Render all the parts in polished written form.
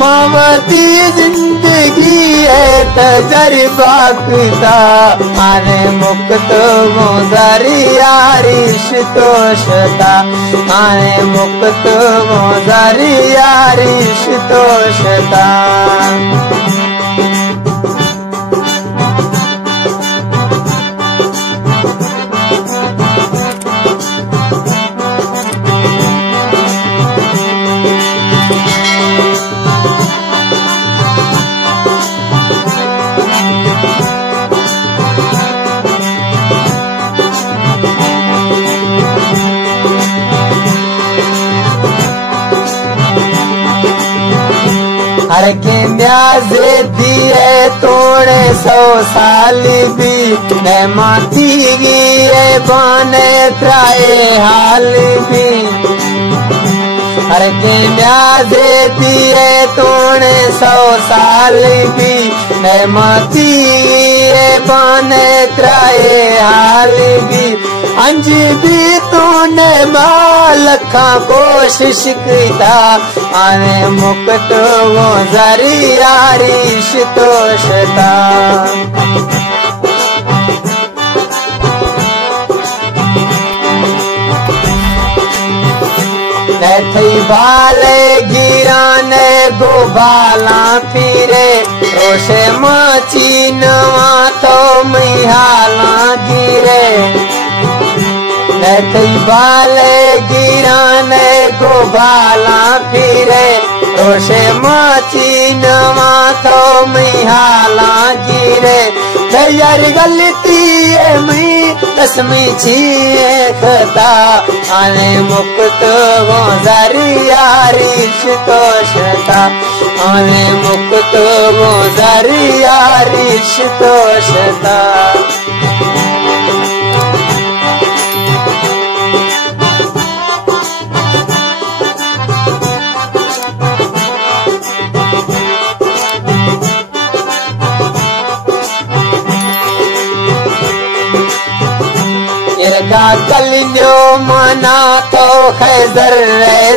मावती जिंदगी है तजर्बा पिता आने मुक्त गुजारिया रिश्तोषता आने मुक्त गुजारिया रिश्तोषता हर के न्याज़े दिए तोड़े 100 साल भी माती गिए बाने त्राए हाल भी हर के न्याज़े दिए तोड़े 100 साल भी माती गिए बाने त्राए हाल भी अंज भी तूने मालखा कोशिश किता आने मुक्त गुजारिया रिश्तोषता थी बाले गिराने गोबाला फिरे रोशे माची नवा तो मिहाला गिरे थी बाले गिराने गोबाला फिरे रोशे माची नवा तो मिहाला गिरे यार गलती है मी तस्मी छी खता आने मुक्त गुजारिया रिश्तोषता आने मुक्त गुजारिया रिश्तोषता कलियो मना तो खैदर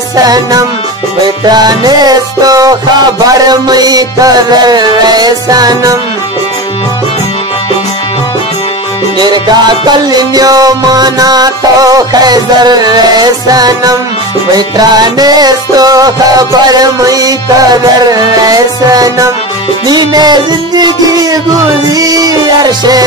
सनम बेटाने तो खबर मई कर सनम निर्गा कलियो मना तो खैदर सनम बेटाने तो खबर मई कर सनम नीने जिंदगी गुज़ी अर्शे